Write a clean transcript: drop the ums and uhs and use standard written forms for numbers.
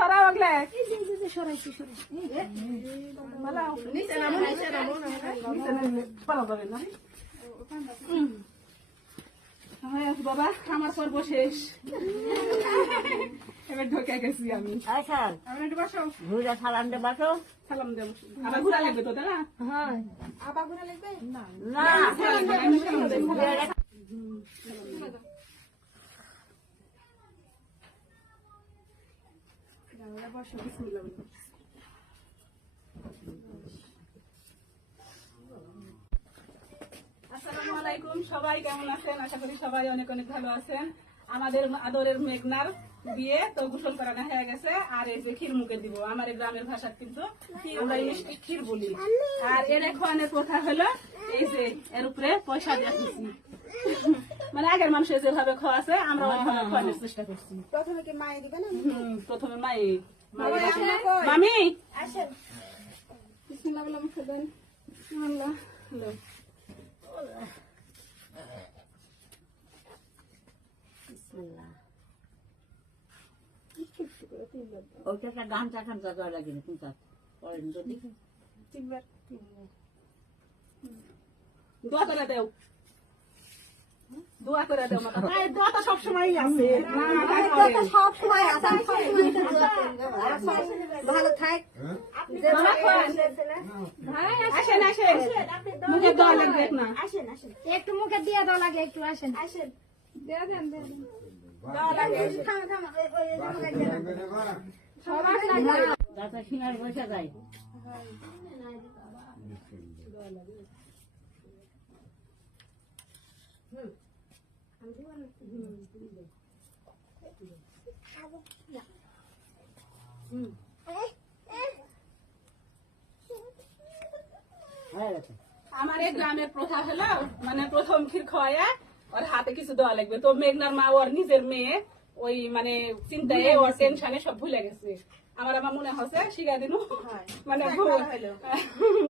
সরা ওগলে সরাইছি বাবা আমার পর্ব শেষ এবার ঢোকে গেছি আমি ঘুরে সালাম দে বাসো সালাম দেবো আবার ঘুরা লাগবে তো তারা হ্যাঁ আবার ঘুরে লাগবে না না আসসালামু আলাইকুম, সবাই কেমন আছেন? আশা করি সবাই অনেক অনেক ভালো আছেন। আমাদের আদরের মেঘনার বিয়ে তো গোসল করানো হয়ে গেছে। আর এই যে ক্ষীর মুখে দিব, আমার এই গ্রামের ভাষা কিন্তু আমরা এই মিষ্টি ক্ষীর বলি। আর এর খাওয়ানোর কথা হলো এই যে এর উপরে পয়সা দিয়ে দিচ্ছি, মানে আগের মানুষ যেভাবে খাওয়াছে আমরা ওইভাবে খাওয়ানোর চেষ্টা করছি। প্রথমে কি মায়ে দিবেন প্রথমে মামি আসেন বিসমিল্লাহ বলে মুখে দেন। আল্লাহ আল্লাহ। ওইটা একটা গামছা খামচা দেওয়া লাগে না কিন্তু করেন যদি দোয়া করে দেও, দোয়া করে দেও। দোয়া তো সবসময় আছে, সব সময় ভালো থাক আসেন আসেন, মুখে দেওয়া লাগবে না। আসেন আসেন একটু মুখে দিয়ে দেওয়া লাগে, একটু আসেন আসেন দিয়ে দেন দিয়ে দেন। যাতে সিনার বসে যায় আমার এই গ্রামের প্রথা হলো মানে প্রথম ক্ষীর খাওয়ায় ওর হাতে কিছু দেওয়া লাগবে। তো মেঘনার মা ওর নিজের মেয়ে ওই মানে চিন্তায় ওর টেনশনে সব ভুলে গেছে। আমার মনে হচ্ছে শিখা দিন মানে